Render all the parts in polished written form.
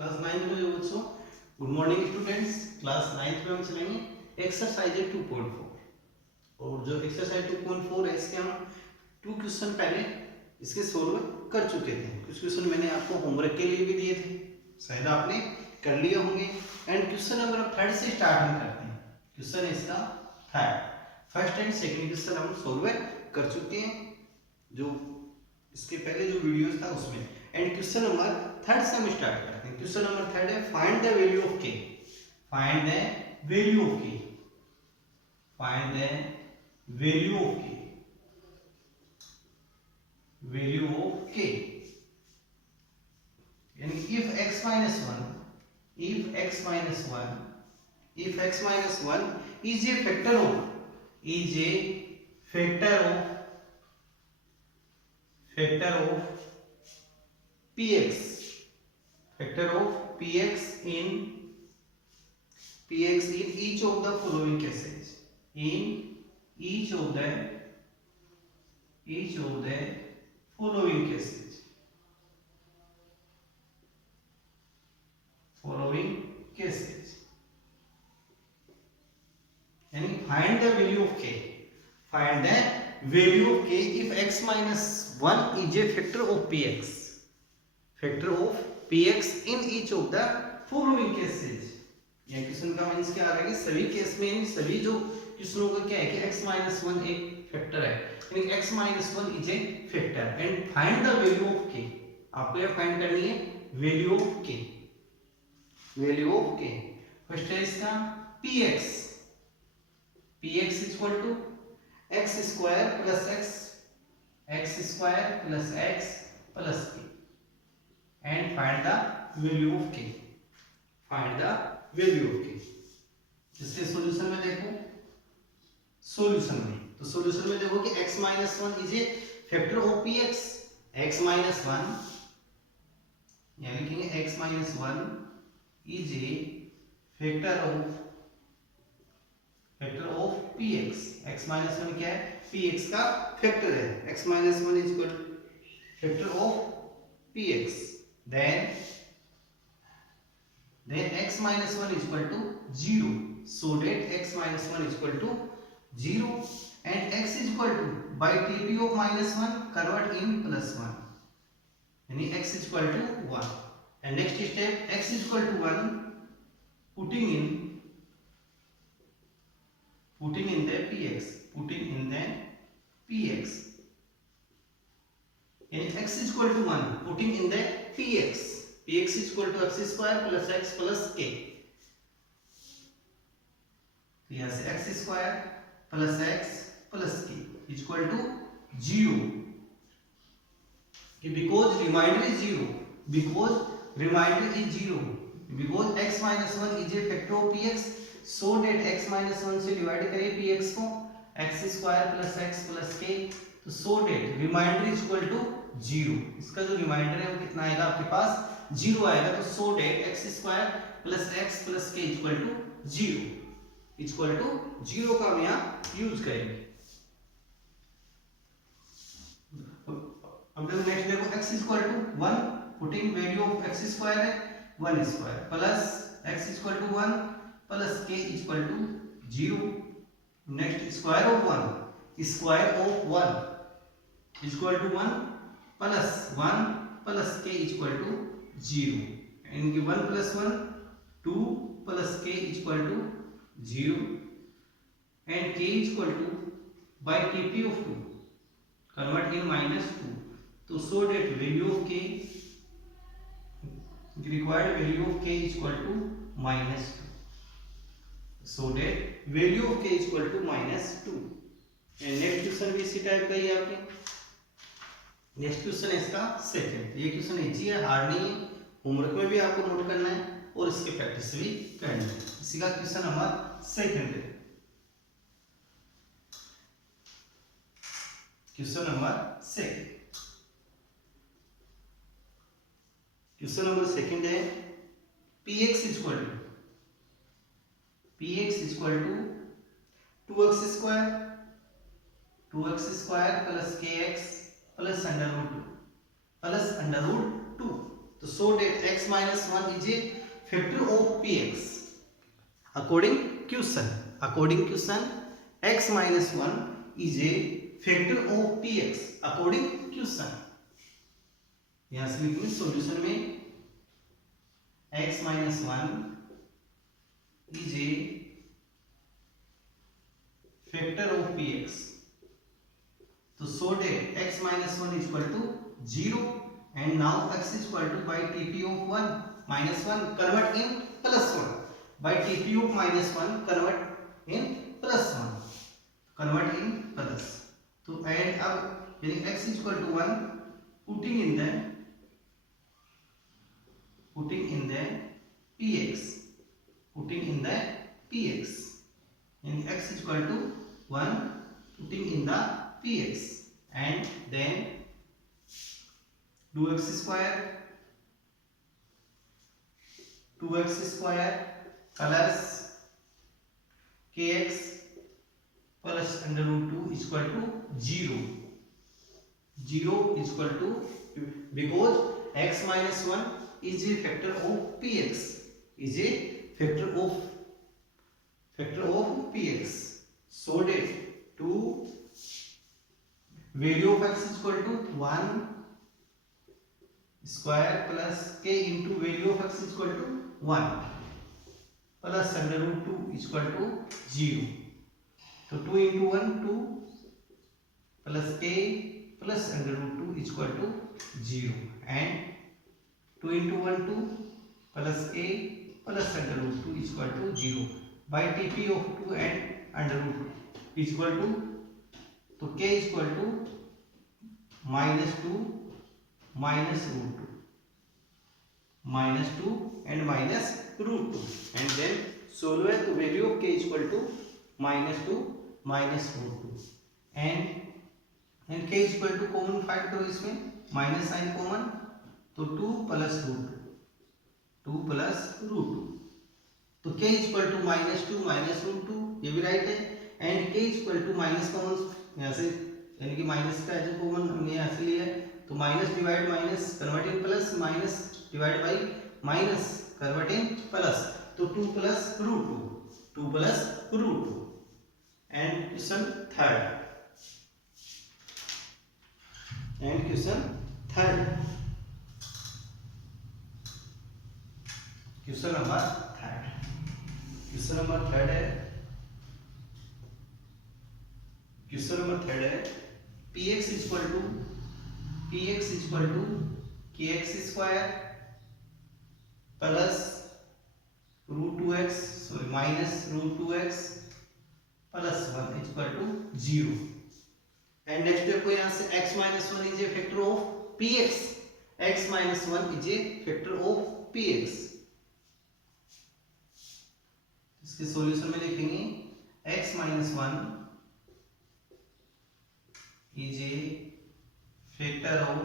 Class 9th में जो बच्चों good morning students. Class 9th में हम चलेंगे एक्सरसाइज 2.4 और जो एक्सरसाइज 2.4 है इसके हम 2 क्वेश्चन पहले इसके सोल्व कर चुके थे। कुछ क्वेश्चन मैंने आपको होमवर्क के लिए भी दिए थे, शायद आपने कर लिए होंगे। एंड क्वेश्चन नंबर 3 से स्टार्ट हम करते हैं। क्वेश्चन है इसका 3rd, first and second question हम सोल्व कर चुके हैं जो इसके पहले जो वीडियोस था उसमें। एंड क्वेश्चन नंबर 3rd से हम स्टार्ट करते हैं। क्वेश्चन नंबर 3rd है find the value of k। Find the value of k। Find the value of k। Value of k यानी if x minus 1 if x minus 1 if x minus 1 is a factor of is a factor of px, factor of px in each of the following cases, in each of the following cases, यानी find the value of k, find the value of k if x minus 1 is a factor of px, factor of px in each of the following cases। यह question का means क्या आ रहा है कि सभी case में सभी जो क्वेश्चनों का क्या है कि x minus 1 एक फैक्टर है, यानी x minus 1 is a factor. And find the value of k, आपको यह फाइंड करनी है value of k। Value of k first है इसका px, px equal to x square plus x square plus x plus k। And find the value of k, find the value of k। इसके solution में देखो, solution में देखो कि x minus 1 is a factor of px। x minus 1 यहाँ लिखेंगे x minus 1 is a factor of px। x minus 1 क्या है, px का फैक्टर है। x minus 1 is equal factor of px, then x minus 1 is equal to 0, so that x minus 1 is equal to 0 and x is equal to by dp of minus 1 convert in plus 1, यानी x is equal to 1। and next step x is equal to 1 putting in the px, यानी x is equal to 1 putting in the px is equal to x square plus x plus k। तो यहाँ से x square plus x plus k is equal to 0, because remainder is 0, because x minus 1 is a factor of px, so that x minus 1 से divide करें px को, x square plus x plus k, तो so that remainder is equal to 0। इसका जो reminder है वो कितना आएगा आपके पास, 0 आएगा। तो so that x square plus x plus k equal to 0 का हम यहाँ यूज करेंगे। अब देखो नेक्स्ट देखो x equal to 1 putting value of x square है 1 square plus x equal to 1 plus k equal to 0। Next square of 1 equal to 1 plus k equal to 0, यानी कि 1 plus 1 2 plus k equal to 0 and k equal to by tp of 2 convert in -2, तो so that value of k, required value of k equal to -2, so that value of k equal to -2। And next question भी इसी type का ही है आपके। Next question है इसका second. ये question easy है, हार्ड नहीं है, होमवर्क में भी आपको नोट करना है और इसके प्रैक्टिस भी करनी है। इसी का क्वेश्चन नंबर सेकंड है। क्वेश्चन नंबर सेकंड है px equal to 2x square plus kx plus under root 2 तो so that x minus 1 is a factor of px. According question, x minus 1 is a factor of px according question. यहां से लिखेंगे solution में x minus 1 is a factor of px. तो so that x minus 1 is equal to 0 and now x is equal to by tp of 1 minus 1 convert in plus 1 by tp of minus 1 convert in plus 1 convert in plus. तो and अब यानी x is equal to 1 putting in the px and x is equal to 1 putting in the px and then do x square plus kx plus under root 2 is equal to 0 is equal to, because x minus 1 is a factor of px, so that to value of x is equal to 1 square plus k into value of x is equal to 1 plus under root 2 is equal to 0. So 2 into 1 2 plus k plus under root 2 is equal to 0 and 2 into 1 2 plus k plus under root 2 is equal to 0 by tp of 2 and under root 2 is equal to, तो k is equal to minus 2 minus root 2 and minus root 2 and then solve है तो value of k is equal to minus 2 minus root 2 and k is equal to common find करो इसमें minus sign common तो 2 plus root 2 तो k is equal to minus 2 minus root 2 ये भी right है and k is equal to minus common यहाँ से यानी कि माइनस का जो कॉमन हमने यहाँ से लिया है तो minus divide minus convert in plus minus divide by minus convert in plus तो 2 plus root 2 and question third question number third है px is equal to kx square plus root 2x minus root 2x plus 1 is equal to 0 and next देखो यहाँ से x minus 1 is a factor of px. इसके solution में लिखेंगे x minus 1 is a factor of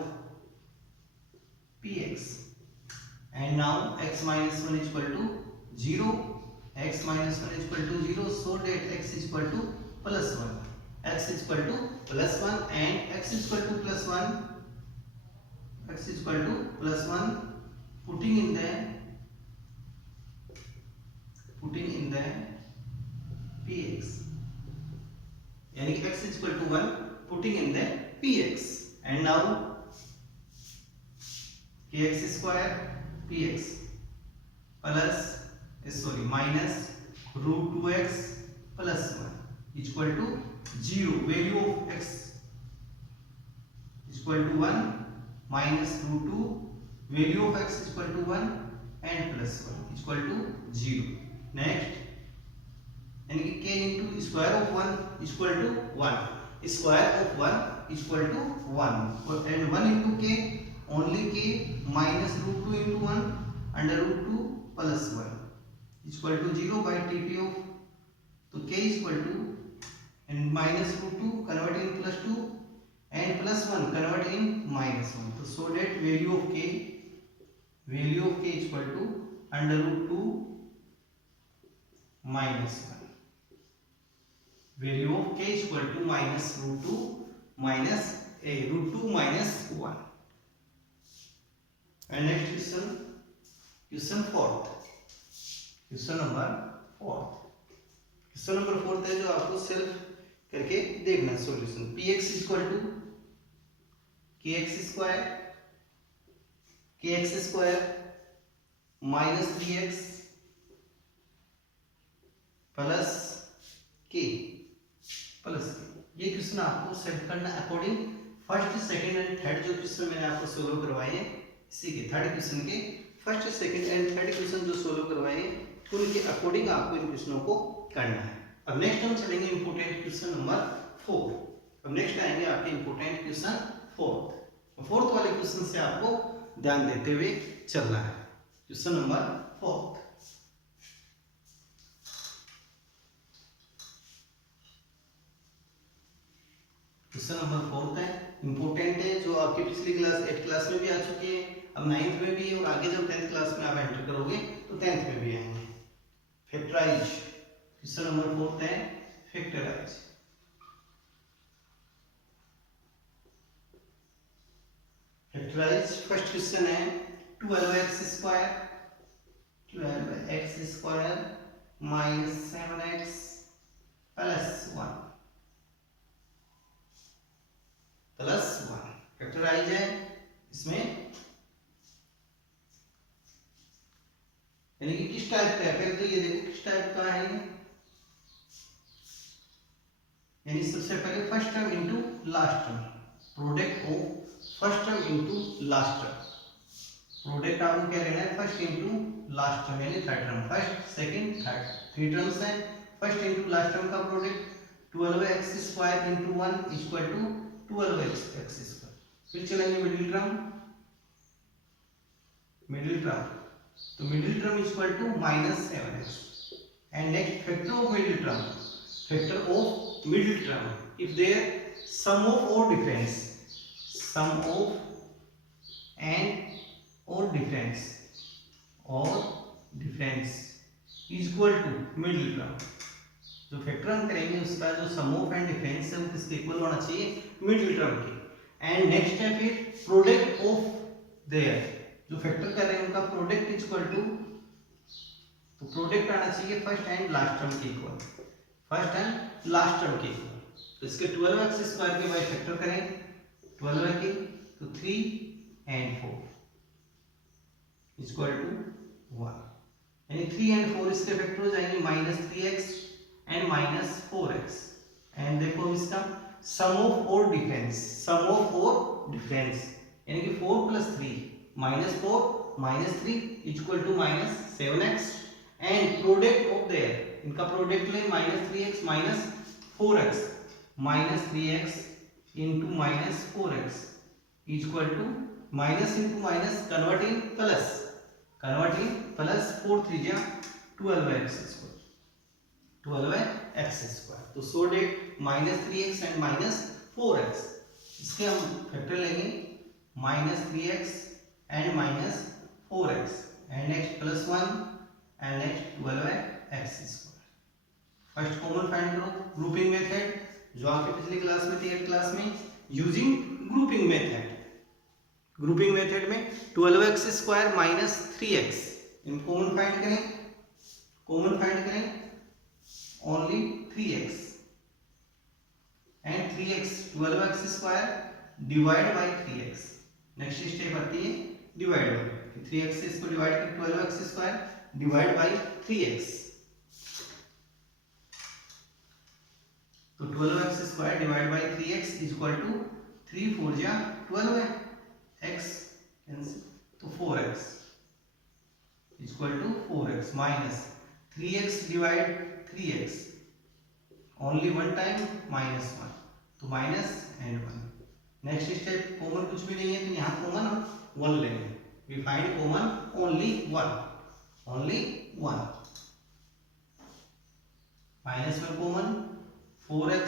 px and now x minus 1 is equal to 0 so that x is equal to plus 1 and x is equal to plus 1 putting in the px यानी कि x is equal to 1 putting in the px and now kx square px plus minus root 2x plus 1 is equal to 0 value of x is equal to 1 minus root 2 value of x is equal to 1 and plus 1 is equal to 0. Next यानी कि k into square of 1 is equal to 1 square of 1 is equal to 1 and 1 into k only k minus root 2 into 1 under root 2 plus 1 is equal to 0 by tp of तो k is equal to and minus root 2 convert in plus 2 and plus 1 convert in minus 1 so that value of k is equal to under root 2 minus 1 value of k is equal to minus root 2 minus 1. And next question, question fourth, question number fourth, question number fourth है जो आपको self करके देखना है solution. P x equal to k x square minus 3x plus k ये question आपको set करना according first second and third जो क्वेश्चन मैंने आपको सोल्व करवाए हैं, इसी के थर्ड क्वेश्चन के first second and third question जो सोल्व करवाए हैं उनके अकॉर्डिंग आपको इन क्वेश्चनों को करना है। अब नेक्स्ट हम चलेंगे इंपोर्टेंट क्वेश्चन नंबर 4। अब नेक्स्ट आएंगे आपके इंपोर्टेंट क्वेश्चन फोर्थ वाले क्वेश्चन से आपको ध्यान देते हुए चलना है। क्वेश्चन नंबर 4, क्वेश्चन नंबर 4 है, इंपोर्टेंट है, जो आपकी पिछली क्लास 8 क्लास में भी आ चुकी है, अब 9th में भी है और आगे जब 10th क्लास में आप एंटर करोगे तो 10th में भी आएंगे। फैक्टराइज, क्वेश्चन नंबर 4 है फैक्टराइज। फैक्टराइज फर्स्ट क्वेश्चन है 12x square minus 7x plus 1 factorise है इसमें, यानी कि किस टाइप का है, पहले तो ये देखो किस टाइप का है, यानी सबसे पहले first term into last term, product of first term into last term, product आपको क्या लेना है फर्स्ट इनटू लास्ट टर्म यानी third term, first second third 3 terms है, फर्स्ट इनटू लास्ट टर्म का product 12x square into 1 equal to 12x square. फिर चलेंगे middle term, तो middle term equal to minus 7x and next factor of middle term if their sum of or difference is equal to middle term, जो factor हम करेंगे उसका जो सम of and difference है वो किसके इक्वल होना चाहिए, मिडिल टर्म के। एंड नेक्स्ट है फिर प्रोडक्ट ऑफ देयर, जो फैक्टर कर रहे हैं उनका प्रोडक्ट इक्वल टू, तो प्रोडक्ट आना चाहिए फर्स्ट एंड लास्ट टर्म के इक्वल, तो इसके 12x स्क्वायर के बाय फैक्टर करें 12 के तो 3 एंड 4 इक्वल टू 1, यानी 3 एंड 4 इसके फैक्टर हो जाएंगे minus 3x and minus 4x। And देखो इसका सम ऑफ और डिफरेंस यानी कि 4 plus 3 minus 4 minus 3 equal to minus 7x and product of their, इनका प्रोडक्ट ले minus 3x minus 4x, minus 3x into minus 4x equal to minus into minus converting plus 4 3 जा 12x square, तो so that minus 3x and minus 4x, इसके हम factor लेंगे minus 3x and minus 4x and next plus 1 and next 12x square. First common find करो, grouping method जो आपके पिछली class में थी 8 क्लास में, यूजिंग ग्रुपिंग मेथड में 12x square minus 3x in common find करें only 3x and 3x 12x square divide by 3x। Next step आती है डिवाइड बाय 3x से इसको डिवाइड कर 12x square divide by 3x, तो 12x square divide by 3x equal to 3 4 जा 12 है x तो 4x equal to 4x minus 3x divide 3x only one time minus 1 तो minus and 1। Next step common कुछ भी नहीं है तो यहाँ कॉमन 1 लेंगे, we find common only 1 minus 1 common 4x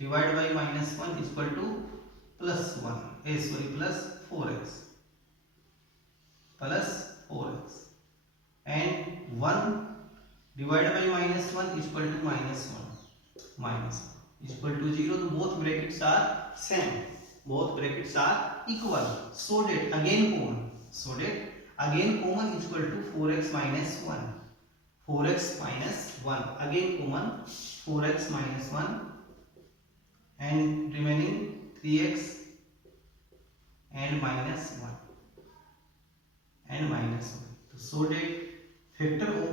divide by minus 1 equal to plus 4x and 1 divide by minus 1 equal to minus equal to 0, तो both brackets are same, both brackets are equal, so that again So that again common is equal to 4x minus 1. 4x minus 1 again common 4x minus 1 and remaining 3x and minus 1 and minus 1. So that factor of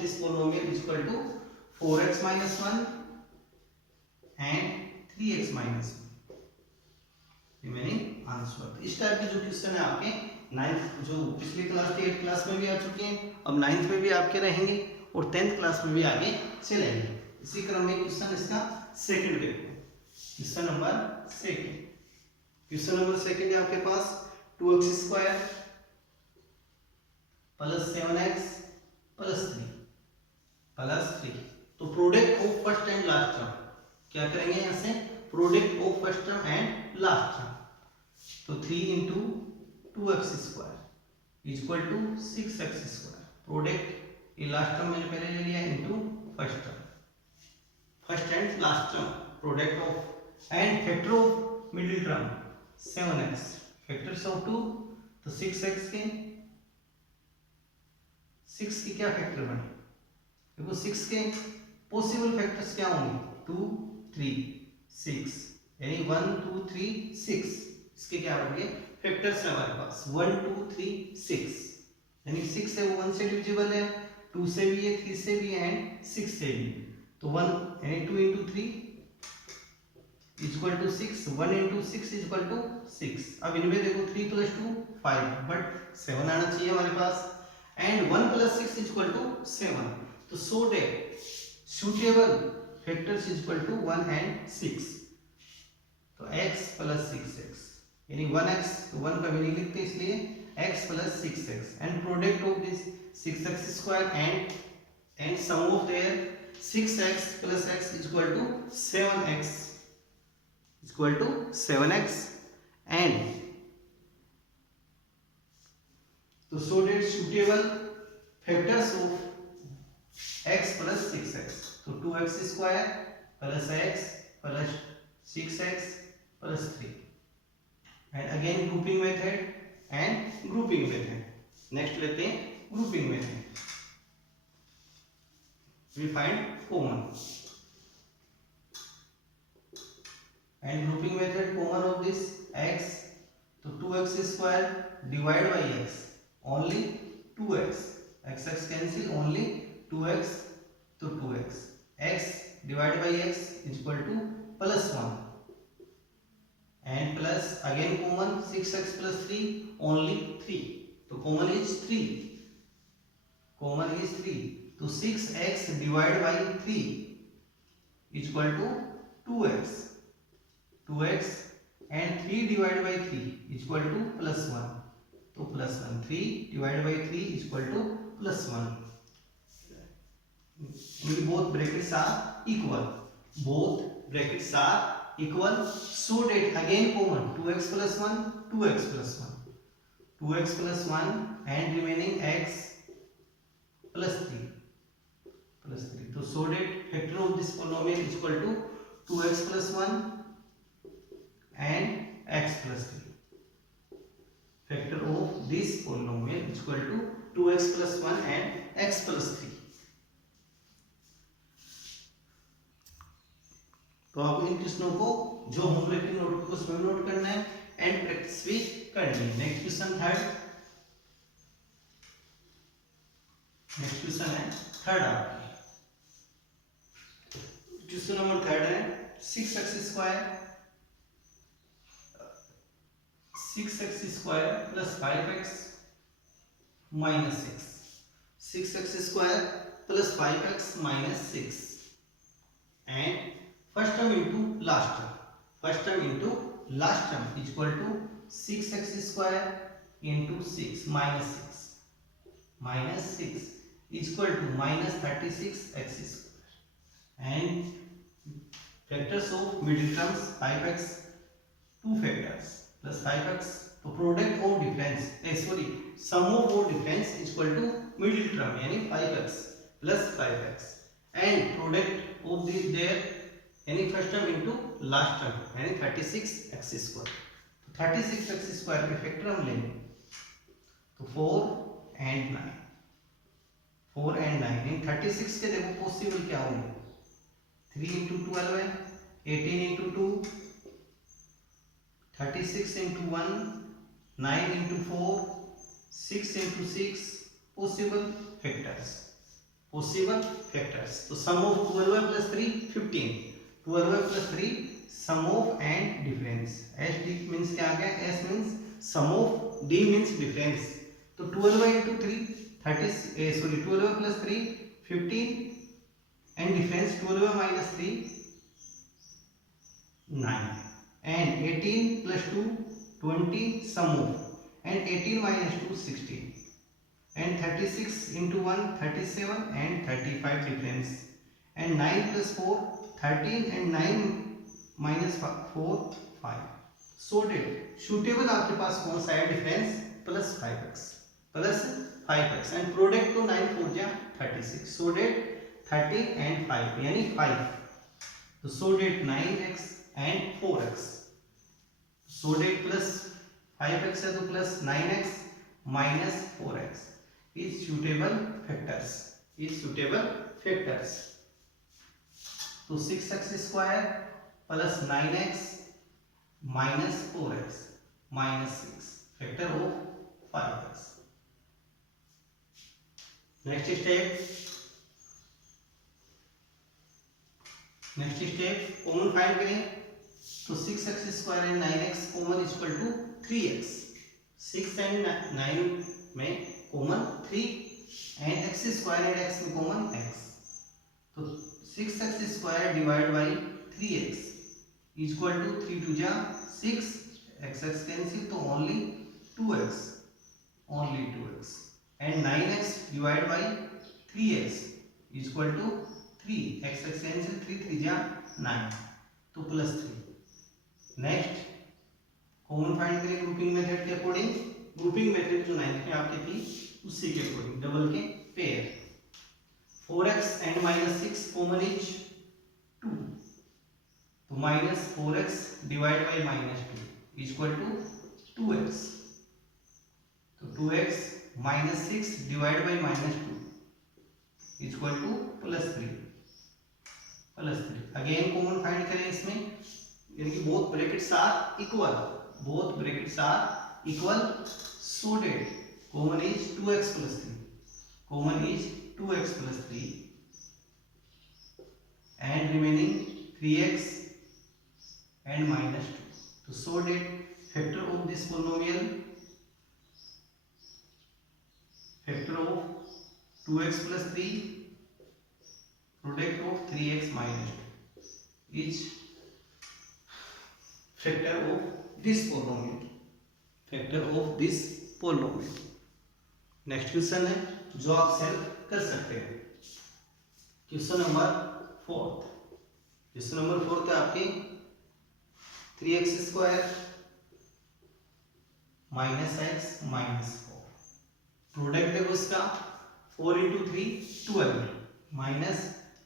this polynomial is equal to 4x minus 1 and 3x minus 1 remaining answer. इस type के जो question है आपके 9th जो पिछली class थी 8th class में भी आ चुके हैं, अब 9th में भी आपके रहेंगे और 10th क्लास में भी आगे चलेंगे। इसी क्रम में क्वेश्चन इसका सेकंड देखो, क्वेश्चन नंबर सेकंड है आपके पास 2x square plus 7x plus 3 तो product of first and last term क्या करेंगे यहाँ से, product of first term and last term. तो 3 into 2x square is equal to 6x square, product ये लास्ट टर्म मैंने पहले ले लिया into first and last term, product of and factor of middle term 7x, factors of 2 तो 6x के 6 की क्या फैक्टर बने, देखो 6 के पॉसिबल फैक्टर्स क्या होंगे 2 3 6 यानी 1 2 3 6, इसके क्या बन गए फैक्टर्स है हमारे पास 1 2 3 6 यानी 6 है वो 1 से डिविजिबल है, 2 से भी है, 3 से भी है एंड 6 से भी, तो 1 यानी 2 into 3 is equal to 6, 1 into 6 is equal to 6। अब इनमें देखो 3 plus 2 5 बट 7 आना चाहिए हमारे पास and 1 plus 6 is equal to 7, तो so that suitable factors is equal to 1 and 6, तो x plus 6x यानी 1x, तो 1 कभी नहीं लिखते इसलिए x plus 6x and product of this 6x square and sum of their 6x plus x is equal to 7x and तो so that suitable factors of x plus 6x, तो 2x square plus x plus 6x plus 3 and again grouping method। next लेते हैं grouping method, we find common and grouping method common of this x, तो 2x square divided by x only 2x, x cancel only 2x, तो 2x, x divided by x is equal to plus 1 and plus again common 6x plus 3 only 3, तो common is 3, तो 6x divided by 3 is equal to 2x and 3 divided by 3 is equal to plus 1, तो plus 1, 3 divided by 3 is equal to plus 1, both brackets are equal, so that again common 2x plus 1 and remaining x plus 3, तो so that factor of this polynomial is equal to 2x plus 1 and x plus 3, factor of this polynomial is equal to 2x plus 1 and x plus 3। तो आप इन क्वेश्चनों को जो homework की note उसमें note करना है and practice भी करनी है। नेक्स्ट क्वेश्चन है थर्ड आपकी, क्वेश्चन नंबर थर्ड है 6x square plus 5x minus 6x square plus 5x minus 6 and first term into last term is equal to 6x square into 6 minus 6 is equal to minus 36x square and factors of middle terms 5x, 2 factors plus 5x, तो product of difference sum of both difference is equal to middle term यानी 5x plus 5x and product of this there यानी first term into last term यानी 36x square, 36x square के factor हम लेंगे तो 4 and 9, 4 and 9 इन 36 के देखो possible क्या होंगे, 3 into 12 है, 18 into 2, 36 into 1, 9 into 4, 6 into 6 possible factors, possible factors. तो sum of 12 plus 3 15, 12 plus 3 sum of and difference. S D means क्या आ गया, S means sum of, D means difference. तो 12 into 3 12 plus 3 15 and difference 12 minus 3 9 and 18 plus 2 20 sum of and 18 minus 2 16 and 36 into 1 37 and 35 difference and 9 plus 4 13 and 9 minus 4 5. So that suitable आपके पास कौन सा है, difference plus 5x and product तो 9 4 जा 36, so that 13 and 5 यानी 5, तो so that 9x and 4x, so that plus 5x है तो plus 9x minus 4x is suitable factors, is suitable factors. तो 6x square plus 9x minus 4x minus 6 factor of 5x. Next step common find करें तो 6x square and 9x common equal to 3x, 6 and 9 में common 3 and x square and x में common x, तो 6x square divide by 3x equal to 3 2 जा 6, x cancel तो only 2x, only 2x and 9x divide by 3x equal to 3, x cancel 3 3 जा 9 तो plus 3. Next common find करें grouping method के according, grouping method जो 9th में आपके थी उसी के अकॉर्डिंग, डबल के pair. 4x and minus 6 common is 2, तो minus 4x divide by minus 2 equal to 2x, तो 2x minus 6 divide by minus 2 equal to plus 3, plus 3. Again common find करें इसमें, यानी कि both brackets are equal, both brackets are equal, so that common is 2x प्लस 3, common is 2x plus 3 and remaining 3x and minus 2. So, so that factor of this polynomial, factor of 2x plus 3, product of 3x minus 2 is factor of this polynomial, factor of this polynomial. Next question है जो आप self कर सकते हैं. Question number 4, question number 4 है आपके 3x square minus x minus 4, product है उसका 4 into 3 12 minus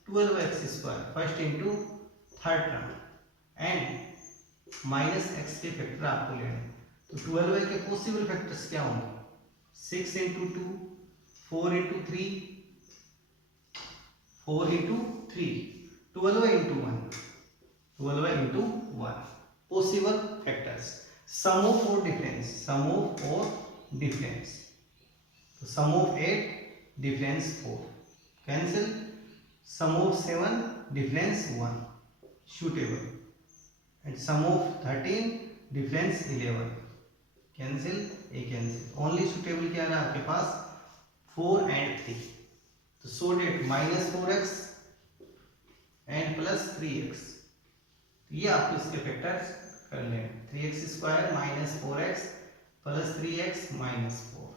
12x square first into third term and minus x के फैक्टर आपको लेने. तो 12 के पॉसिबल फैक्टर्स क्या होंगे, 6 into 2, 4 into 3, 4 into 3, 12 into 1, 12 into 1. Possible factors. Sum of 4 difference, sum of 4 difference. So sum of 8 difference 4. Cancel. Sum of 7 difference 1. Suitable. And sum of 13 difference 11. Cancel, a cancel, only suitable क्या रहा आपके पास 4 and 3, तो so that minus 4x and plus 3x, ये आपको इसके factors कर लेंगे. 3x square minus 4x plus 3x minus 4.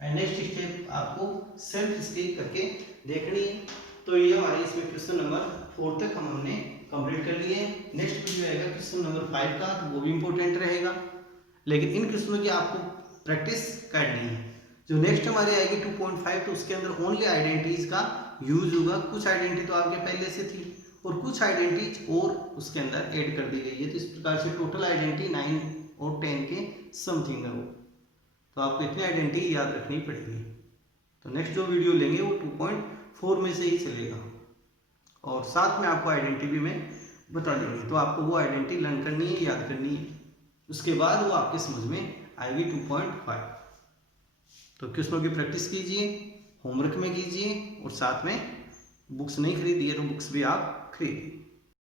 And next step आपको सेल्फ स्टेप करके देखनी है. तो ये हमारे इसमें क्वेश्चन नंबर 4 तक हमने कंप्लीट कर लिए. नेक्स्ट वीडियो आएगा क्वेश्चन नंबर 5 का, तो वो भी इंपॉर्टेंट रहेगा, लेकिन इन क्वेश्चनों की आपको प्रैक्टिस करनी है. जो नेक्स्ट हमारी आएगी 2.5, तो उसके अंदर ओनली आइडेंटिटीज का यूज होगा. कुछ आइडेंटिटी तो आपके पहले से थी और कुछ आइडेंटिटीज और उसके अंदर ऐड कर दी गई है. तो इस प्रकार से टोटल आइडेंटिटी 9 और 10 के समथिंग है वो। तो आपको इतनी आइडेंटिटी याद रखनी पड़ेगी। तो नेक्स्ट जो वीडियो लेंगे वो 2.4 में से ही चलेगा, और साथ में आपको आइडेंटिटी में बता देंगे। तो आपको वो आइडेंटिटी लर्न करनी है, याद करनी है, उसके बाद वो आपके समझ में आएगी 2.5। तो क्वेश्चनों की प्रैक्टिस कीजिए, होमवर्क में कीजिए, और साथ में बुक्स नहीं खरीदी है तो बुक्स भी आप खरीदिए।